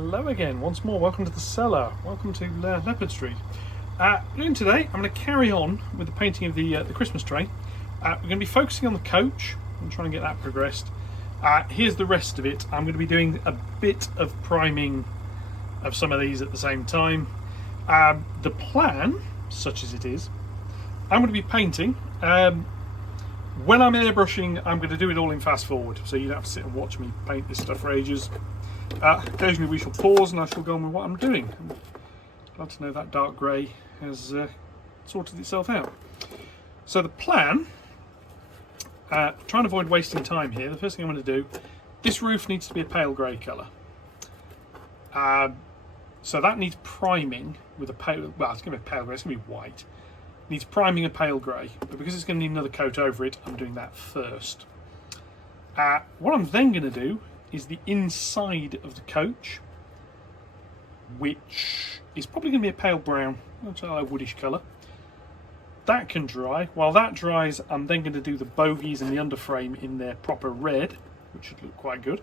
Hello again, once more. Welcome to the cellar. Welcome to Leopard Street. Today, I'm going to carry on with the painting of the Christmas tree. We're going to be focusing on the coach and trying to get that progressed. Here's the rest of it. I'm going to be doing a bit of priming of some of these at the same time. The plan, such as it is, I'm going to be painting. When I'm airbrushing, I'm going to do it all in fast forward, so you don't have to sit and watch me paint this stuff for ages. Occasionally we shall pause and I shall go on with what I'm doing. Glad to know that dark grey has sorted itself out. So the plan, trying to avoid wasting time here, the first thing I'm going to do, this roof needs to be a pale grey colour. So that needs priming with a pale, well, it's going to be pale grey, it's going to be white. It needs priming a pale grey, but because it's going to need another coat over it, I'm doing that first. What I'm then going to do is the inside of the coach, which is probably going to be a pale brown, which I like, a woodish colour. That can dry. While that dries, I'm then going to do the bogies and the underframe in their proper red, which should look quite good.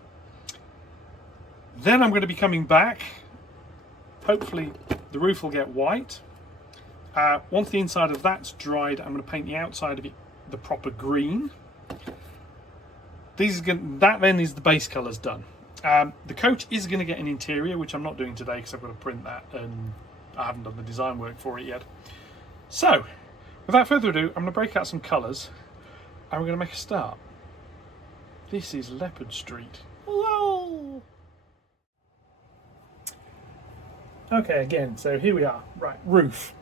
Then I'm going to be coming back. Hopefully the roof will get white. Once the inside of that's dried, I'm going to paint the outside of it the proper green. That then is the base colours done. The coach is going to get an interior, which I'm not doing today because I've got to print that and I haven't done the design work for it yet. So, without further ado, I'm going to break out some colours and we're going to make a start. This is Leopard Street. Hello! Okay, again, so here we are. Right, roof.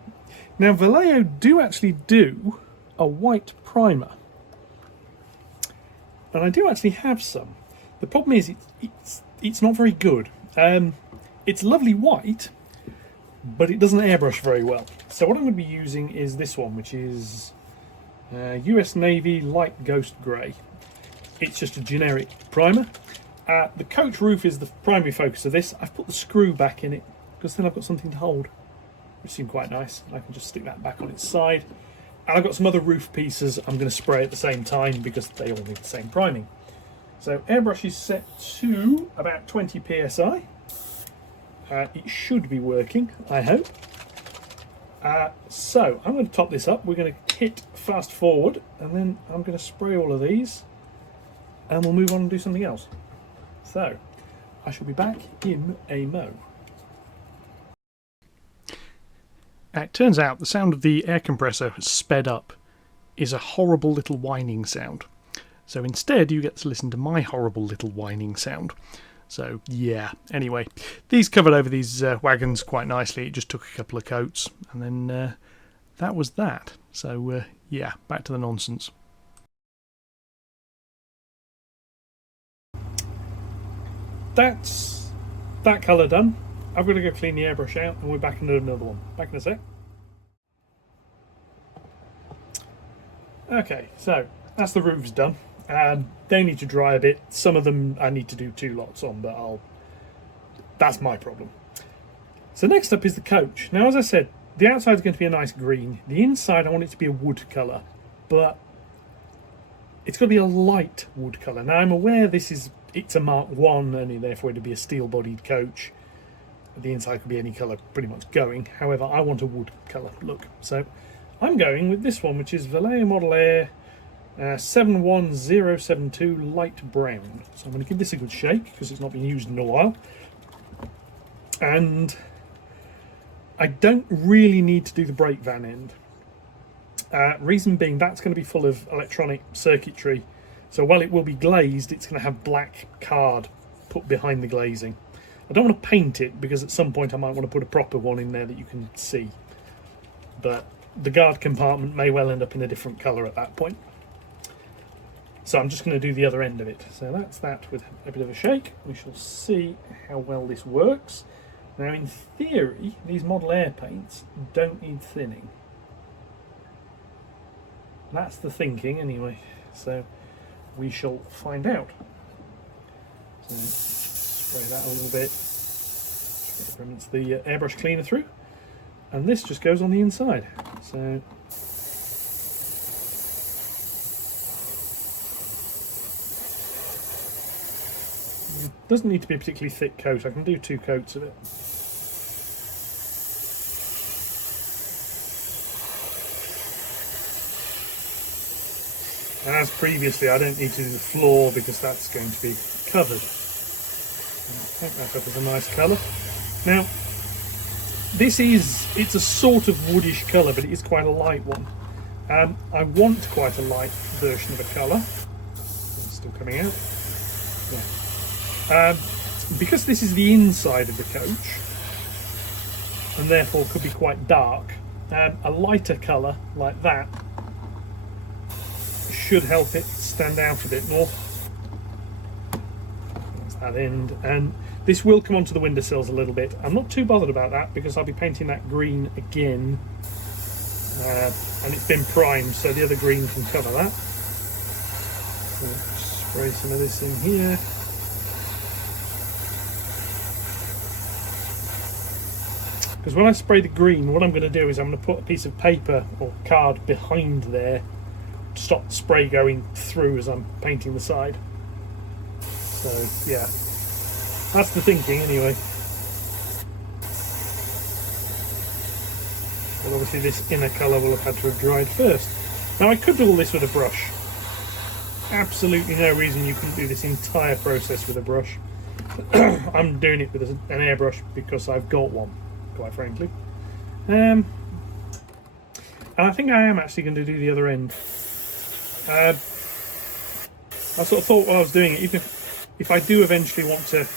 Now, Vallejo do actually do a white primer. And I do actually have some. The problem is it's not very good. It's lovely white, but it doesn't airbrush very well. So what I'm going to be using is this one, which is US Navy Light Ghost Grey. It's just a generic primer. The coach roof is the primary focus of this. I've put the screw back in it because then I've got something to hold, which seemed quite nice. I can just stick that back on its side. And I've got some other roof pieces I'm going to spray at the same time because they all need the same priming. So airbrush is set to about 20 psi. It should be working, I hope. So I'm going to top this up. We're going to hit fast forward and then I'm going to spray all of these and we'll move on and do something else. So I shall be back in a mo. It turns out the sound of the air compressor sped up is a horrible little whining sound. So instead you get to listen to my horrible little whining sound. So yeah, anyway, these covered over these wagons quite nicely. It just took a couple of coats and then that was that. So yeah, back to the nonsense. That's that colour done. I've got to go clean the airbrush out and we're back into another one. Back in a sec. Okay, so that's the roofs done. They need to dry a bit. Some of them I need to do 2 lots on, but that's my problem. So next up is the coach. Now, as I said, the outside is going to be a nice green. The inside I want it to be a wood colour, but it's got to be a light wood colour. Now I'm aware it's a Mark 1 and therefore it'd be a steel-bodied coach. The inside could be any colour pretty much going. However, I want a wood colour look. So I'm going with this one, which is Vallejo Model Air 71072 Light Brown. So I'm going to give this a good shake because it's not been used in a while. And I don't really need to do the brake van end. Reason being, that's going to be full of electronic circuitry. So while it will be glazed, it's going to have black card put behind the glazing. I don't want to paint it because at some point I might want to put a proper one in there that you can see. But the guard compartment may well end up in a different colour at that point. So I'm just going to do the other end of it. So that's that with a bit of a shake. We shall see how well this works. Now in theory, these Model Air paints don't need thinning. That's the thinking anyway. So we shall find out. So spray that a little bit. Rinse the airbrush cleaner through. And this just goes on the inside. So Doesn't need to be a particularly thick coat. I can do 2 coats of it. And as previously, I don't need to do the floor because that's going to be covered. I'll paint that up as a nice colour. Now, it's a sort of woodish colour, but it is quite a light one. I want quite a light version of a colour. It's still coming out. Yeah. Because this is the inside of the coach, and therefore could be quite dark, a lighter colour like that should help it stand out a bit more. That's that end, and this will come onto the windowsills a little bit. I'm not too bothered about that because I'll be painting that green again, and it's been primed, so the other green can cover that. So spray some of this in here. Because when I spray the green, what I'm going to do is I'm going to put a piece of paper or card behind there to stop the spray going through as I'm painting the side. So yeah, that's the thinking anyway. But obviously this inner colour will have had to have dried first. Now I could do all this with a brush. Absolutely no reason you couldn't do this entire process with a brush. I'm doing it with an airbrush because I've got one, quite frankly. And I think I am actually going to do the other end. I sort of thought while I was doing it, even if I do eventually want to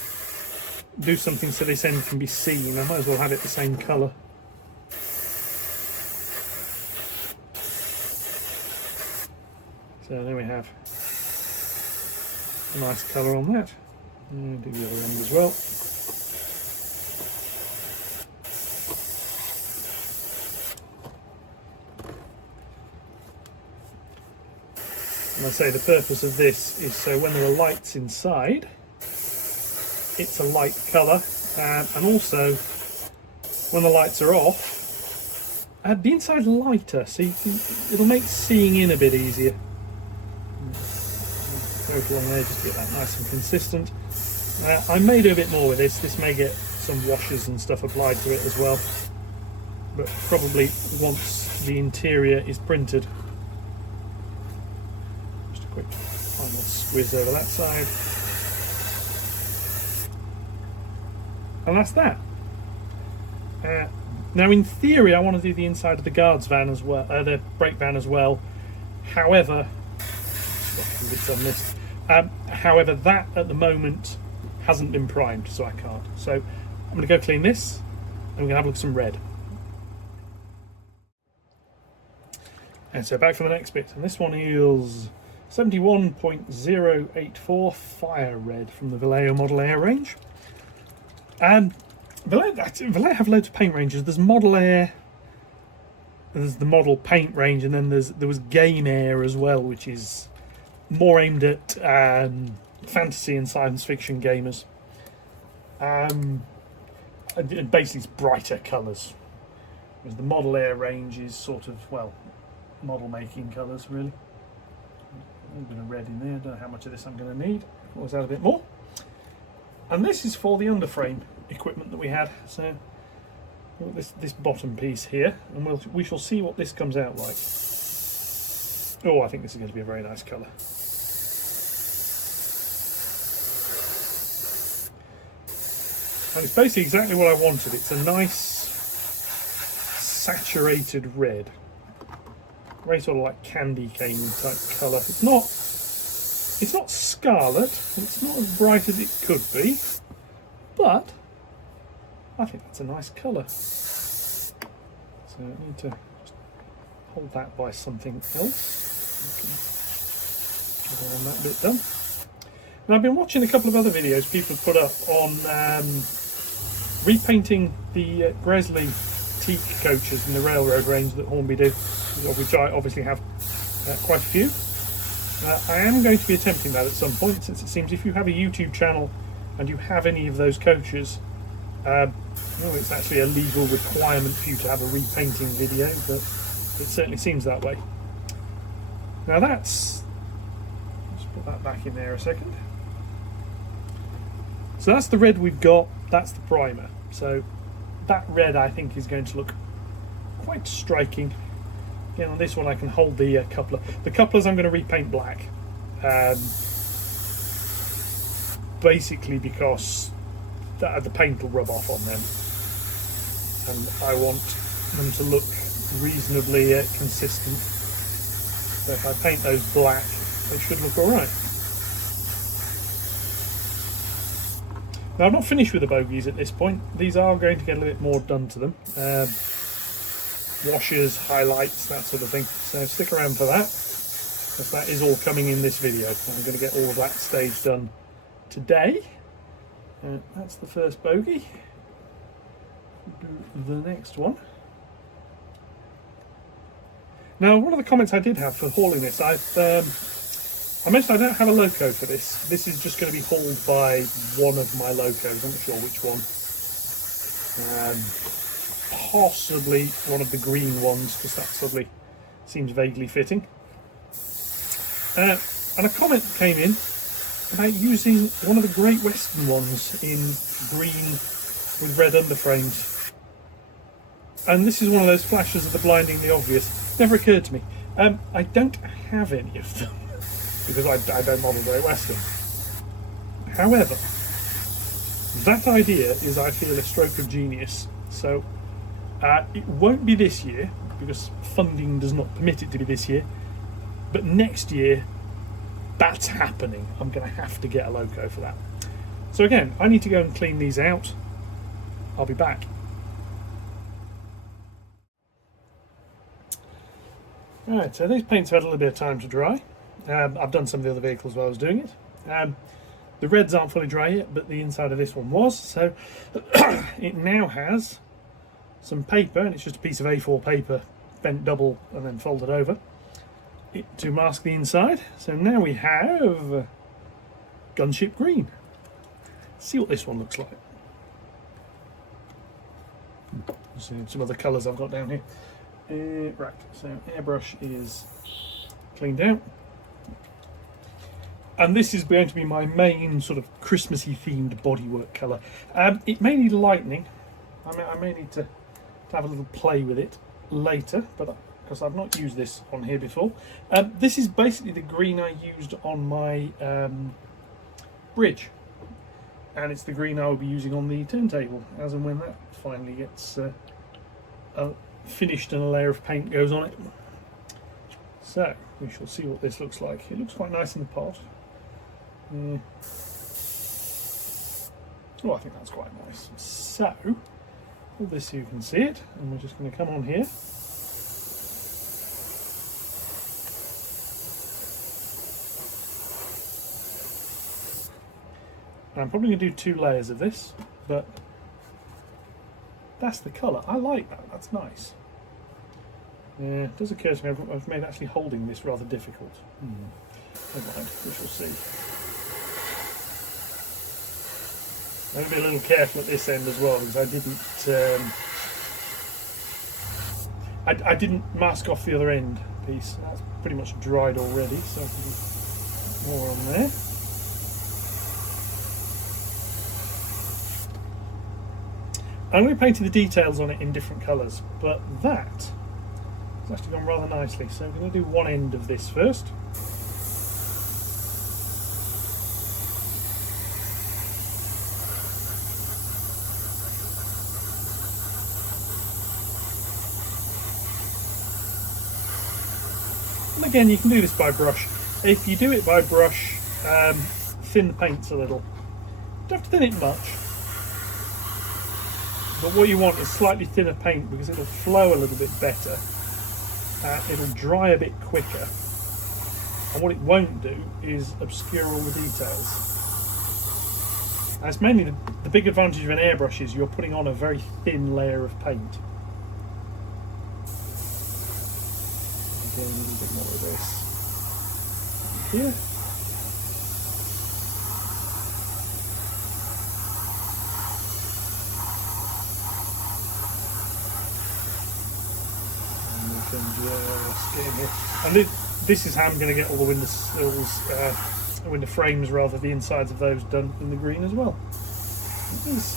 do something so this end can be seen, I might as well have it the same colour. So there we have a nice colour on that. And do the other end as well. And I say the purpose of this is so when there are lights inside, it's a light colour, and also when the lights are off, the inside lighter, so it'll make seeing in a bit easier. Go along there just to get that nice and consistent. I may do a bit more with this. This may get some washes and stuff applied to it as well, but probably once the interior is printed. Quick final squiz over that side, and that's that. Now in theory I want to do the inside of the guards van as well, the brake van as well. However, however that at the moment hasn't been primed, so I can't. So I'm going to go clean this and we're going to have a look at some red. And so back for the next bit, and this one is 71.084 Fire Red from the Vallejo Model Air range. Vallejo have loads of paint ranges. There's Model Air, there's the Model Paint range, and then there was Game Air as well, which is more aimed at fantasy and science fiction gamers. Basically it's brighter colours. Whereas the Model Air range is sort of, well, model making colours really. A little bit of red in there, don't know how much of this I'm going to need. Always add a bit more. And this is for the underframe equipment that we had. So this bottom piece here, and we shall see what this comes out like. Oh, I think this is going to be a very nice colour. And it's basically exactly what I wanted. It's a nice saturated red. Very sort of like candy cane type colour. It's not scarlet, it's not as bright as it could be, but I think that's a nice colour. So I need to just hold that by something else. Get all that bit done. And I've been watching a couple of other videos people have put up on repainting the Gresley teak coaches in the railroad range that Hornby do, which I obviously have quite a few. I am going to be attempting that at some point, since it seems if you have a YouTube channel and you have any of those coaches, it's actually a legal requirement for you to have a repainting video, but it certainly seems that way. Now let's put that back in there a second. So that's the red we've got, that's the primer. So that red I think is going to look quite striking. Again, on this one I can hold the coupler. The couplers I'm going to repaint black. Basically because the paint will rub off on them. And I want them to look reasonably consistent. So if I paint those black, they should look alright. Now I'm not finished with the bogies at this point. These are going to get a little bit more done to them. Washers, highlights, that sort of thing. So stick around for that, because that is all coming in this video. I'm going to get all of that stage done today. That's the first bogey. Do the next one. Now, one of the comments I did have for hauling this, I mentioned I don't have a loco for this. This is just going to be hauled by one of my locos. I'm not sure which one. Possibly one of the green ones, because that suddenly seems vaguely fitting. And a comment came in about using one of the Great Western ones in green with red underframes. And this is one of those flashes of the blindingly obvious. Never occurred to me. I don't have any of them because I don't model Great Western. However, that idea is, I feel, a stroke of genius. So it won't be this year because funding does not permit it to be this year. But next year, that's happening. I'm going to have to get a loco for that. So again, I need to go and clean these out. I'll be back. Right, so these paints have had a little bit of time to dry. I've done some of the other vehicles while I was doing it. The reds aren't fully dry yet, but the inside of this one was. So it now has some paper, and it's just a piece of A4 paper bent double and then folded over to mask the inside. So now we have gunship green. Let's see what this one looks like. Some other colours I've got down here. Right, so airbrush is cleaned out, and this is going to be my main sort of Christmassy themed bodywork colour. It may need lightening. I may need to have a little play with it later, but because I've not used this on here before. This is basically the green I used on my bridge, and it's the green I will be using on the turntable as and when that finally gets finished and a layer of paint goes on it. So we shall see what this looks like. It looks quite nice in the pot. Oh, I think that's quite nice. So all this so you can see it, and we're just going to come on here. And I'm probably going to do 2 layers of this, but that's the colour. I like that. That's nice. It does occur to me I've made actually holding this rather difficult. Never mind, we shall see. I'm going to be a little careful at this end as well, because I didn't mask off the other end piece. That's pretty much dried already, so I can do more on there. I'm going to be painting the details on it in different colours, but that has actually gone rather nicely. So I'm going to do one end of this first. And again, you can do this by brush. If you do it by brush, thin the paints a little. You don't have to thin it much. But what you want is slightly thinner paint because it'll flow a little bit better. It'll dry a bit quicker. And what it won't do is obscure all the details. And it's mainly the big advantage of an airbrush is you're putting on a very thin layer of paint. Again, a little bit more of this here. And this is how I'm going to get all the window sills, window frames rather, the insides of those done in the green as well. It is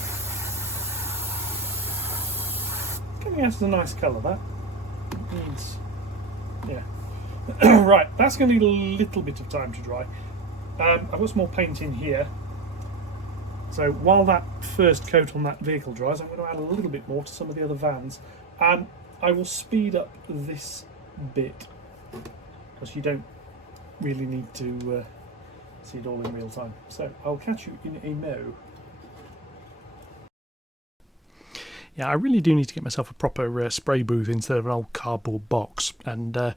coming out as a nice colour, that. It needs, yeah. Right, that's going to need a little bit of time to dry. I've got some more paint in here. So while that first coat on that vehicle dries, I'm going to add a little bit more to some of the other vans. And I will speed up this bit, because you don't really need to see it all in real time. So I'll catch you in a mo. Yeah, I really do need to get myself a proper spray booth instead of an old cardboard box, and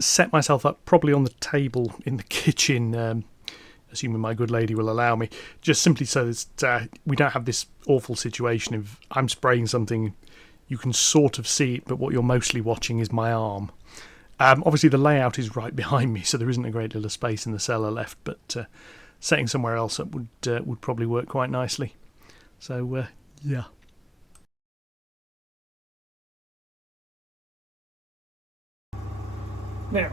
set myself up probably on the table in the kitchen, assuming my good lady will allow me, just simply so that we don't have this awful situation of I'm spraying something, you can sort of see it, but what you're mostly watching is my arm. Obviously the layout is right behind me, so there isn't a great deal of space in the cellar left, but setting somewhere else up would probably work quite nicely. So yeah. Now,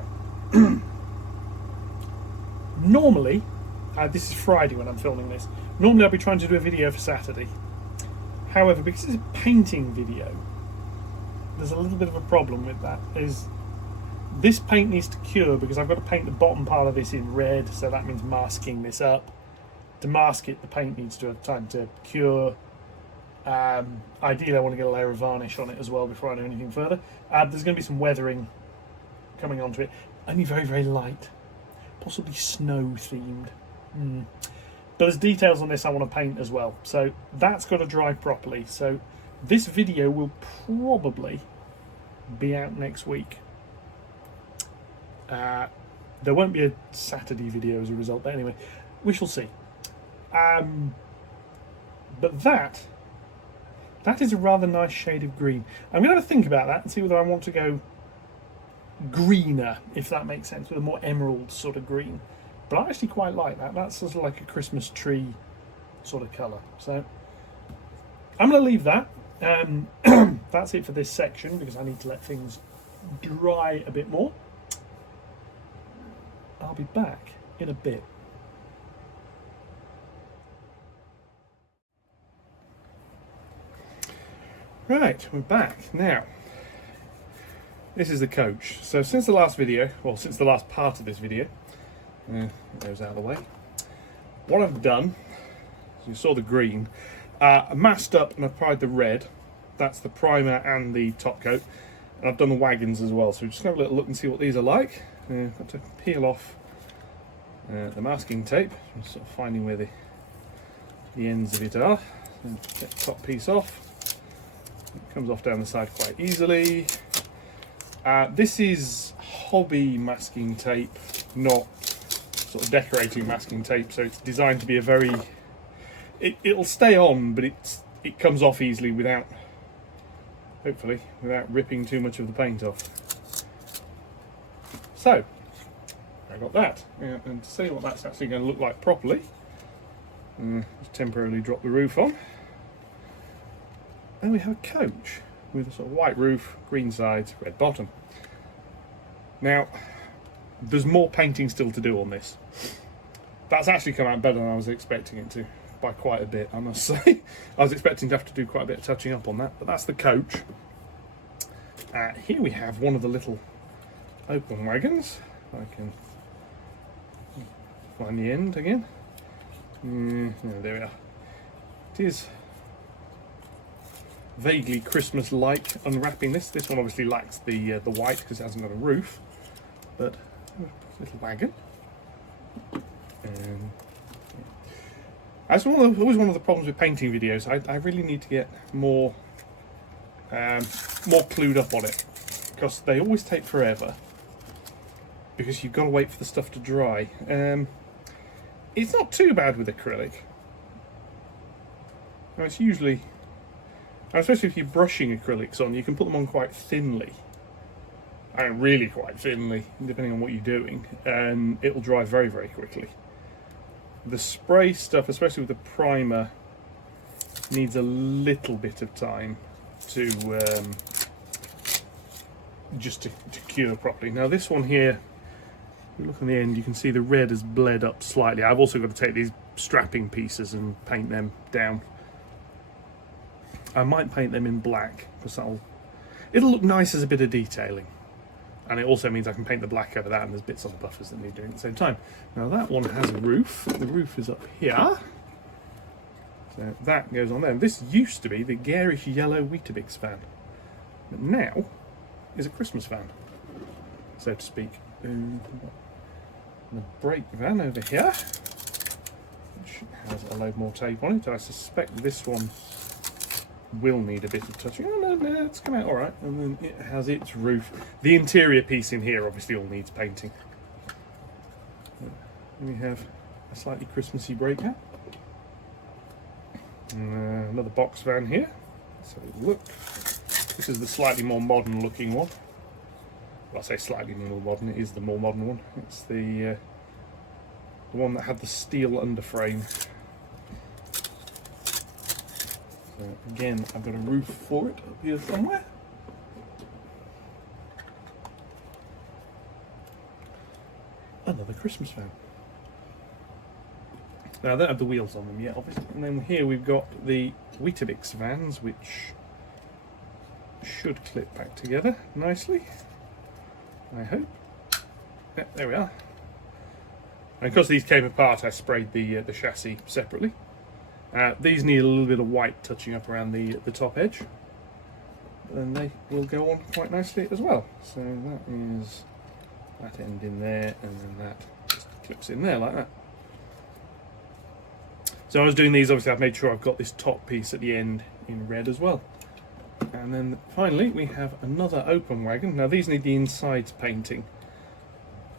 normally, this is Friday when I'm filming this, normally I'll be trying to do a video for Saturday. However, because it's a painting video, there's a little bit of a problem with that. This paint needs to cure because I've got to paint the bottom part of this in red, so that means masking this up. To mask it, the paint needs to have time to cure. Ideally, I want to get a layer of varnish on it as well before I do anything further. There's going to be some weathering coming onto it, only very, very light, possibly snow themed. But there's details on this I want to paint as well, so that's got to dry properly. So this video will probably be out next week. There won't be a Saturday video as a result, but anyway, we shall see. But that is a rather nice shade of green. I'm going to have a think about that and see whether I want to go greener, if that makes sense, with a more emerald sort of green. But I actually quite like that. That's sort of like a Christmas tree sort of colour. So I'm going to leave that. That's it for this section, because I need to let things dry a bit more. I'll be back in a bit. Right, we're back now. This is the coach. So since the last video, or since the last part of this video, it goes out of the way. What I've done, you saw the green, I masked up and applied the red. That's the primer and the top coat. And I've done the wagons as well. So we're just going to have a little look and see what these are like. I've got to peel off the masking tape. I'm sort of finding where the ends of it are. And get the top piece off. It comes off down the side quite easily. This is hobby masking tape, not sort of decorating masking tape, so it's designed to be a very... It'll stay on, but it comes off easily without, hopefully, without ripping too much of the paint off. So, I got that. And to see what that's actually going to look like properly, just temporarily drop the roof on. And we have a coach with a sort of white roof, green sides, red bottom. Now, there's more painting still to do on this. That's actually come out better than I was expecting it to, by quite a bit, I must say. I was expecting to have to do quite a bit of touching up on that, but that's the coach. Here we have one of the little open wagons. I can find the end again. There we are. It is vaguely Christmas-like unwrapping this. This one obviously lacks the white because it hasn't got a roof, but little wagon. That's always one of the problems with painting videos. I really need to get more clued up on it, because they always take forever because you've got to wait for the stuff to dry. It's not too bad with acrylic. Now, it's usually, especially if you're brushing acrylics on, you can put them on quite thinly. And really quite thinly, depending on what you're doing, and it'll dry very, very quickly. The spray stuff, especially with the primer, needs a little bit of time to just to cure properly. Now this one here, if you look on the end, you can see the red has bled up slightly. I've also got to take these strapping pieces and paint them down I might paint them in black because it'll look nice as a bit of detailing. And it also means I can paint the black over that, and there's bits on the buffers that need doing at the same time. Now that one has a roof. The roof is up here. So that goes on there. And this used to be the garish yellow Weetabix van. But now is a Christmas van, so to speak. The brake van over here, which has a load more tape on it. I suspect this one will need a bit of touching. Oh no, it's come out alright. And then it has its roof. The interior piece in here obviously all needs painting. Then we have a slightly Christmassy brake van. Another box van here. So look, this is the slightly more modern looking one. Well, I say slightly more modern, it is the more modern one. It's the one that had the steel underframe. So again, I've got a roof for it up here somewhere. Another Christmas van. Now, I don't have the wheels on them yet, obviously. And then here we've got the Weetabix vans, which should clip back together nicely, I hope. Yeah, there we are. And because these came apart, I sprayed the chassis separately. These need a little bit of white touching up around the top edge. But then they will go on quite nicely as well. So that is that end in there, and then that just clips in there like that. So I was doing these, obviously I've made sure I've got this top piece at the end in red as well. And then finally we have another open wagon. Now these need the insides painting,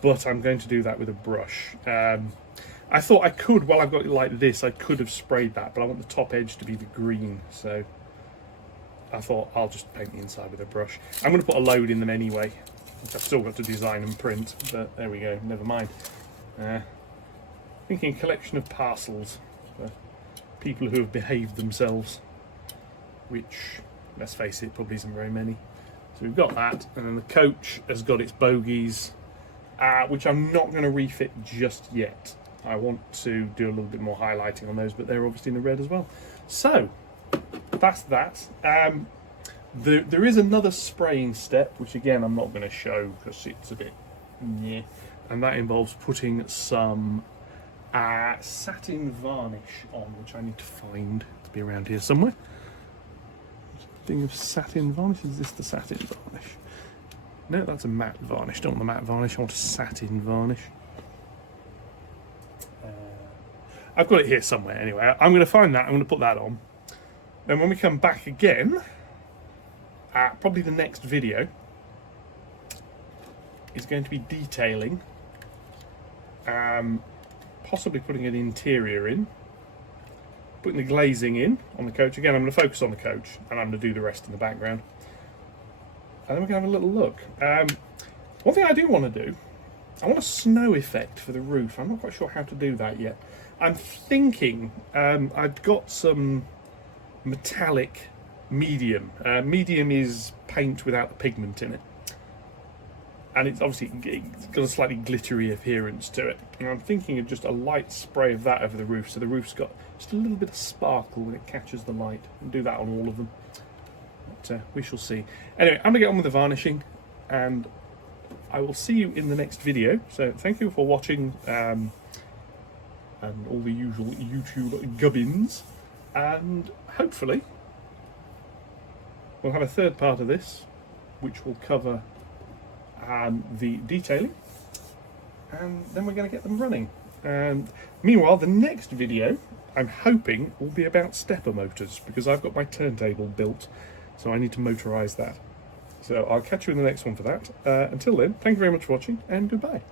but I'm going to do that with a brush. I thought I could, while I've got it like this, I could have sprayed that, but I want the top edge to be the green, so I thought I'll just paint the inside with a brush. I'm going to put a load in them anyway, which I've still got to design and print, but there we go, never mind. Thinking a collection of parcels for people who have behaved themselves, which, let's face it, probably isn't very many. So we've got that, and then the coach has got its bogies, which I'm not going to refit just yet. I want to do a little bit more highlighting on those, but they're obviously in the red as well. So that's that. There is another spraying step, which again I'm not going to show because it's a bit yeah, and that involves putting some satin varnish on, which I need to find to be around here somewhere. Thing of satin varnish. Is this the satin varnish? No, that's a matte varnish. Don't want the matte varnish. I want a satin varnish. I've got it here somewhere anyway. I'm going to find that. I'm going to put that on. Then when we come back again, probably the next video is going to be detailing, possibly putting an interior in, putting the glazing in on the coach. Again, I'm going to focus on the coach, and I'm going to do the rest in the background. And then we're going to have a little look. One thing I do want to do, I want a snow effect for the roof. I'm not quite sure how to do that yet. I'm thinking I've got some metallic medium. Medium is paint without the pigment in it. And it's obviously it's got a slightly glittery appearance to it. And I'm thinking of just a light spray of that over the roof, so the roof's got just a little bit of sparkle when it catches the light. I'll do that on all of them. But we shall see. Anyway, I'm going to get on with the varnishing, and I will see you in the next video. So thank you for watching, and all the usual YouTube gubbins. And hopefully we'll have a third part of this, which will cover the detailing, and then we're going to get them running. And meanwhile, the next video I'm hoping will be about stepper motors, because I've got my turntable built, so I need to motorise that. So I'll catch you in the next one for that. Until then, thank you very much for watching, and goodbye.